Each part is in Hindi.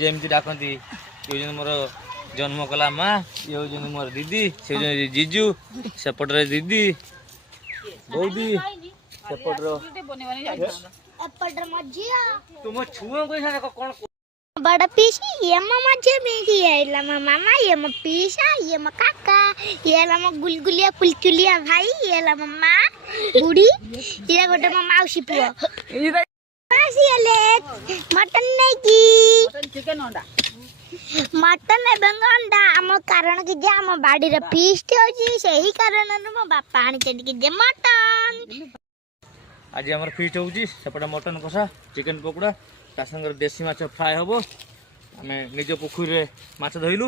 जमी डाकती ये मोर जन्म कला माँ ये हूँ मोर दीदी से जीजू सेपटे दीदी बौदी सेपटर तुम छुआ कौन बड़ा पीसी ये मामा जमीरी है लमा मामा ये म पीसा ये म काका ये लमा गुलगुलिया पुलचुलिया भाई ये लमा माँ बूढ़ी ये गोटे म माउसी पुआ मासी ले मटन नहीं की मटन चिकन अंडा मटन एवं अंडा आम कारण कि जे आम बाड़ी रे फीस्ट होची सेही कारण मो बापा आनी चंदी कि जे मटन आज आम फीस्ट होची सेपटे मटन कषा चिकन पकोड़ा ता संगे देसी माछ फ्राए हम आम निज पोखरी माछ धरलु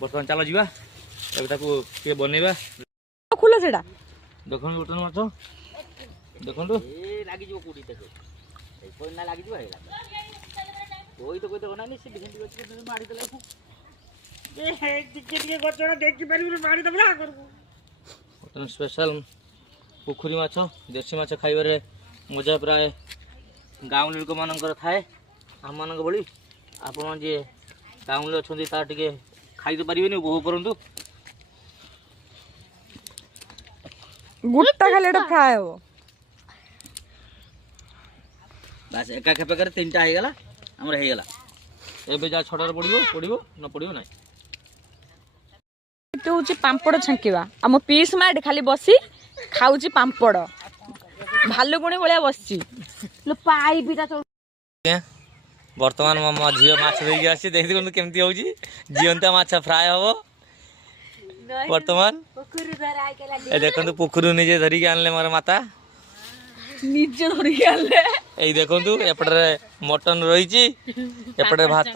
बर्तमान चलो जीवा किए बनइबा खुला सेटा देखो मटन माछ देखो लगी कोटी देख ना लगी कोई तो बनानी से मारी देला मटन स्पेशल पोखरी माछ देसी माछ खाइबारे मजा प्राय गाँव लोक मान थाए आम मान भली आप जे गाँव अच्छा तार टे खाई तो पारे उपभोग करूँ गुट्टा खाली फ्राए हो बस एका खेपेक तीन टा हो गला आमर हो गला एबे जा छड़ार पड़ो पड़ो न पड़ो ना हूँ पापड़ छांकिवा आम पीस मार खाली बसी खाऊची पापड़ भालुकुणी भाया बस बर्तमान मो झी माछ देकी आसी देख केमती हो जीवंता माछ फ्राए हम बर्तमान देखो पोखरी निजे धरिकी आनले मोर माता निजे धरिकी आनले यही देखो एपटे मटन रही एपटे भात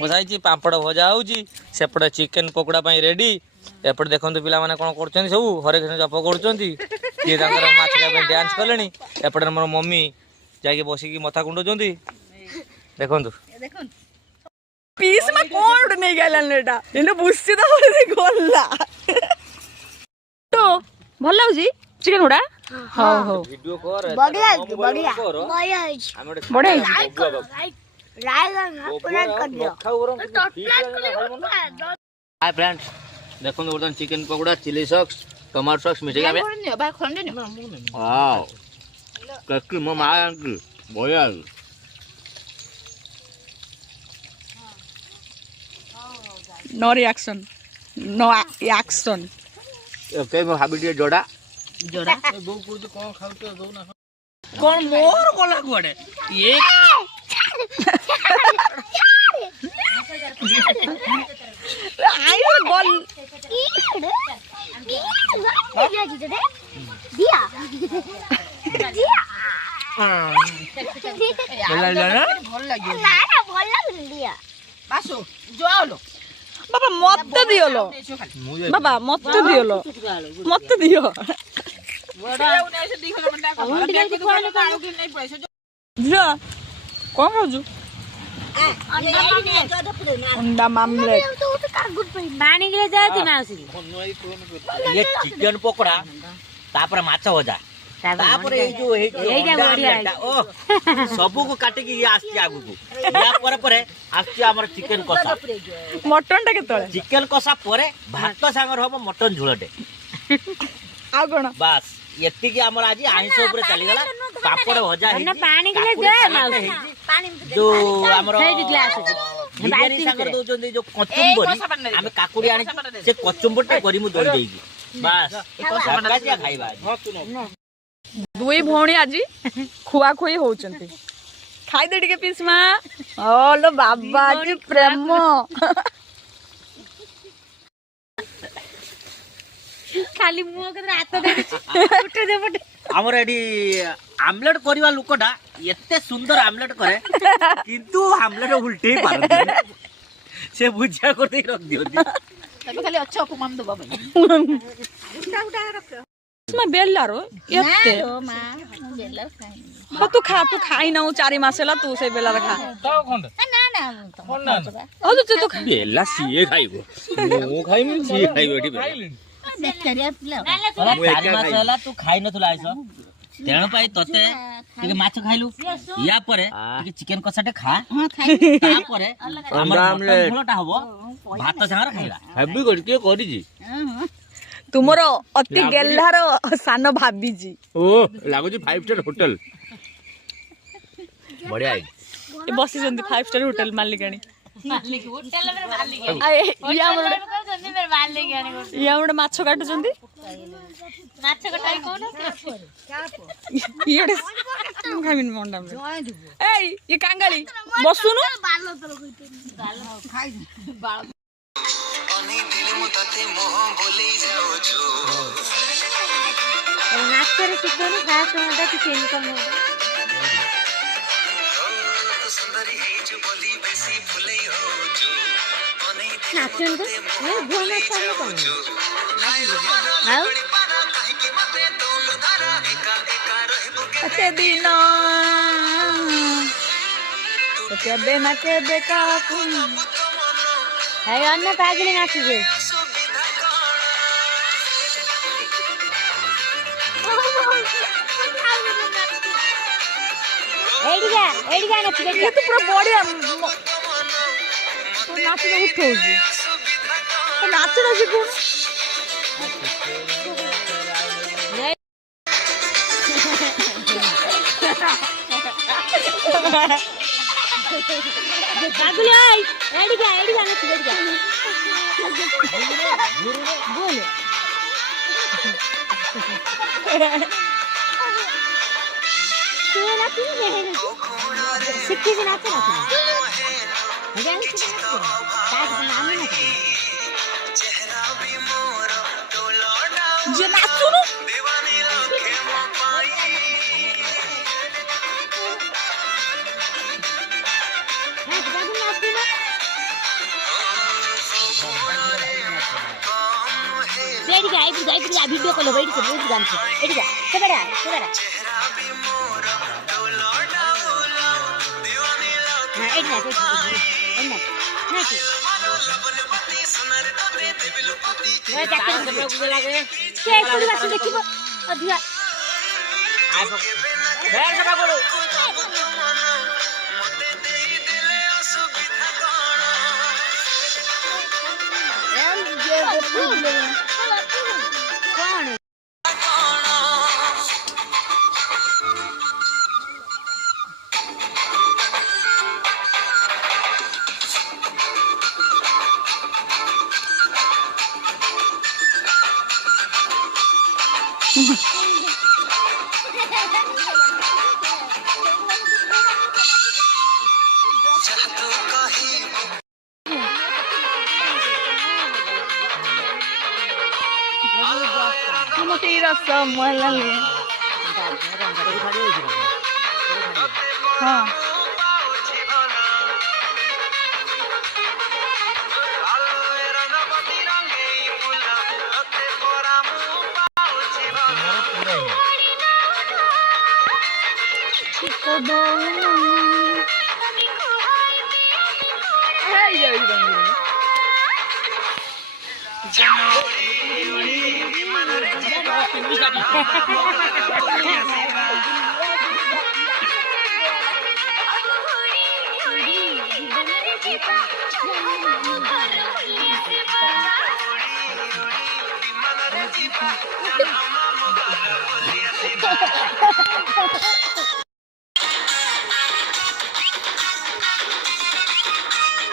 बसाई पापड़ भजा होची सेपटे चिकेन पकोड़ा रेडी एपटे देखो पिला माने कौन कर सब हरे कृष्ण जप कर माछ खाई डांस कले एपटे मोर मम्मी जाके बसिकी मथा कुंडुंट देखो पीस में कोड नहीं गलन लेटा इने बुस्सी तो बोले गोल्ला तो भल लाउजी चिकन उडा हां हां वीडियो कर बढ़िया बढ़िया बढ़िया बढ़िया हाय फ्रेंड्स देखो बर्तमान chicken pakora chilli sauce tomato sauce मिठे में वाओ कक्की मो मां की बढ़िया no reaction no action okay मैं भाभी टे जोड़ा जोड़ा बो कुछ कोन खाउते दो ना कोन मोर कोला कोडे ये आई गोल दिया दिया बोला ना भल लागियो ना भल दिया बासो जो आलो बाबा मत दियो लो बाबा मत दियो लो मत दियो कौन खाऊ अंडा मामलेट पानी के जाती माउसी ये चिकन पकोड़ा तापर माछ भजा तापर ए जो ओ सबु को काटी के ये आसी आगु को या परे आसी हमर चिकन कषा मटन टा केतले चिकन कषा परे भात सांगर हो मटन झोलटे आ कोन बस एति की हमर आज आइंस ऊपर चली गला पापड़ भजा है पानी के जा माउसी पानी जो हमर बिरयानी सांगर दो जो कचुंबरी हमें काकुड़ी आनी से कचुंबरटे करी मु दई देगी बस काजिया खाइबा दुई भौणी आज खुआ खुई होचंती खाई दे टिके पीस मा ओलो बाबा जी प्रेम खाली मुंह के हाथ दे उठे दे पटे हमर एडी आमलेट करवा लोकटा एते सुंदर आमलेट करे किंतु आमलेट उल्टे ही पार से भुजिया कर दे रख दियो तबे खाली अच्छा उपमान दबा भाई उठा उठा रख इसमें बेल्लारो एते ओ मां बेल्ला खाई हो तू खाई ना 4 मास ला तू से बेल्ला खा तो कोन ना ना हो तू खा बेला सीए खाइबो मो खाइम सीए खाइबो एठी बेल्ला मु 4 मास होला तू खाइ नथुला आइस तेणु पाई तते टिके माछ खाइलु या परे टिके चिकन कसाटे खा ता परे हमर मटन झोलटा हबो भात संगर खाइबा हेबी गड के करी जी तुमर अति गेल्हार सान भाभी जी ओ लागो जी 5 स्टार होटल बढ़िया है ए बसी जंदी 5 स्टार होटल मालिकाणी मालिक होटल में मालिक आए या मोर कहउछन्ती मेरे मालिक आनी या मोर माछ काटु जंदी माछ कटाई कोन इडे खामिन मंडा में ए ये कांगाली बसुनु बालो तलो कइते खाइ बाल अनि दिल मुताते मोह बोले जाओ जो नाच करे सिखोनी खास होता कि इनकम हो तो सुंदरी है जो बोली बेसी फुले हो जो अनि दिल नाचन तो मैं भोला सामने कौन आओ कहि के मते तोल धारा एका एका रहबो अते दिन तो क्या बेना के देखा कुन है अन्ना पागले नाच रे एडिगा नाच रे ये तो पूरा बढ़िया तो नाच में उठो जी तो नाच ना सीखो पागले आई एडिगा नाच एडिगा बोल तू नाच नहीं सिक्की से नाच जानी से नाच ताज नाम नाच चेहरा भी मोरा तो लौटा जे नाचो नु दीवानी लाखे मो पाई नाच ना एडिगा आई वीडियो कॉल बैठ के बहुत गान से एडिगा केबड़ा चेहरा भी मोरा तो लौटा बोला दीवानी लाखे हां एडिगा नाच बलपति सुनर तोते दिलपति मैं जाके सब लागे के कुड़ी बात देखिबो अधिया बैठ सका बोलो मते देई दिले असुविधा कोन कौन जादू कहीं हम तेरा समलले हां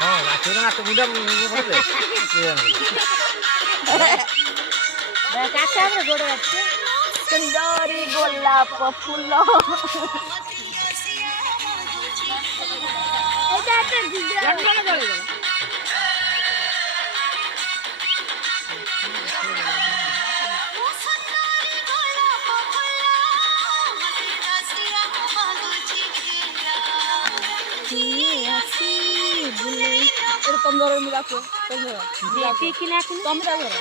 हां नाचो ना तो मुंडा बोले काका हमरे गोड़ रखे सुंदरी गोलाप फूल एटा तो दिया कंदर में राखो कंदर जेती कि नाच तुम ता घर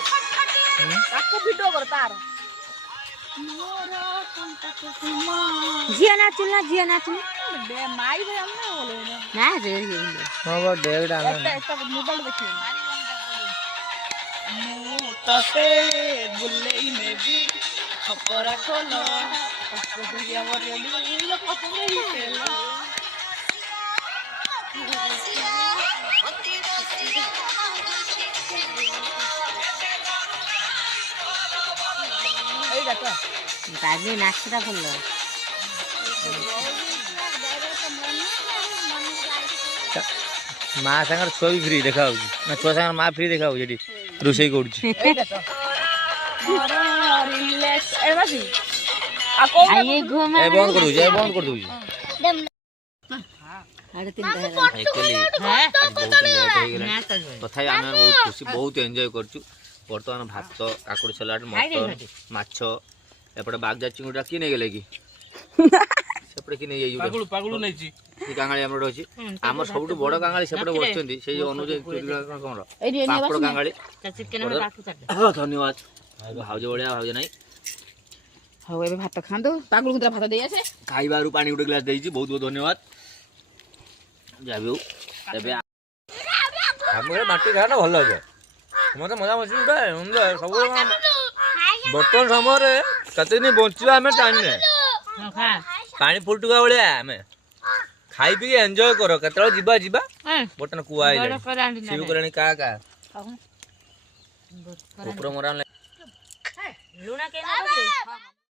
ताको वीडियो कर तार जिया नाच बे माई भाई हमने बोले ना रे हां वो डेग डाल ऐसा मोबाइल देखिए तते बुल्ले में भी ଖପରା ଖୋଲ ପଶୁପକ୍ଷୀ ଆମର ରେଡି ଲୋ ପଶୁପକ୍ଷୀ ଖେଳ ଏଇଟା ତ କାଲି ନାଚଟା ଭଲ ମା ସାଙ୍ଗରେ ଛୁଆ ବି ଫ୍ରି ଦେଖା ହଉଛି ନା ଛୁଆ ସାଙ୍ଗରେ ମା ଫ୍ରି ଦେଖା ହଉଛି ଏଠି ରୋଷେଇ କରୁଛି ଏଇଟା ତ ମୋର ରିଲାକ୍ସ ଏ ବାସି ଆଉ କୋଉ ଆଇ ଘୁମା ଏ ବନ୍ଦ କରିଦଉଛି ଏ ବନ୍ଦ କରିଦଉଛି ଆଡେ ତିନିଟା ଆକ୍ଚୁଆଲି ବହୁତ ଲେଟ୍ ହେଇଗଲାଣି ତଥାପି ଆମେ ବହୁତ ଖୁସି ବହୁତ ଏନ୍ଜୟ କରୁଛୁ ବର୍ତ୍ତମାନ ଭାତ କାକୁଡ଼ି ସାଲାଡ଼ ମଟନ ମାଛ ଏପଟେ ବାଗଦା ଚିଙ୍ଗୁଡିଟା କିଏ ନେଇଗଲେ କି ସେପଟେ କିଏ ନେଇଯାଇଛି ପାଗୁଳୁ ନେଇଛି ସେ କାଙ୍ଗାଳି ଆମର ଅଛି ଆମର ସବୁଠୁ ବଡ କାଙ୍ଗାଳି ସେପଟେ ବସିଛନ୍ତି ସେଇ ଯୋଉ ଅନୁଯାୟୀ କଣ ପାପଡ଼ କାଙ୍ଗାଳି ଧନ୍ୟବାଦ ଭାଉଜ ବଢିଆ ଭାଉଜ ନାହିଁ ହଉ ଏବେ ଭାତ ଖାଆନ୍ତୁ ପାଗୁଳକୁ ଦିଟା ଭାତ ଦେଇ ଆସେ ଖାଇବାରୁ ପାଣି ଗୋଟେ ଗ୍ଲାସ ଦେଇଛି ବହୁତ ବହୁତ ଧନ୍ୟବାଦ ଯାହା ବି ହଉ ଏବେ ଆମର ମାଟି ଖାଇବା ଭଲ ଅଛି ମତେ ମଜା ମସ୍ତି ଗୋଟେ ସବୁବେଳେ ବର୍ତ୍ତମାନ ସମୟରେ କେତେ ଦିନ ବଞ୍ଚିବା ଆମେ ଟାଇମ୍ ନାହିଁ ପାଣି ଫୁଟୁକା ଭଳିଆ ଆମେ ଖାଇ ପିଇକି ଏନ୍ଜୟ କର କେତେବେଳେ ଯିବା ଯିବା ବର୍ତ୍ତମାନ କୁଆ ଆଇଲାଣି ସିଏ ବି କଲାଣି କା କା ଉପର ମରା ଲୁଣା କେନା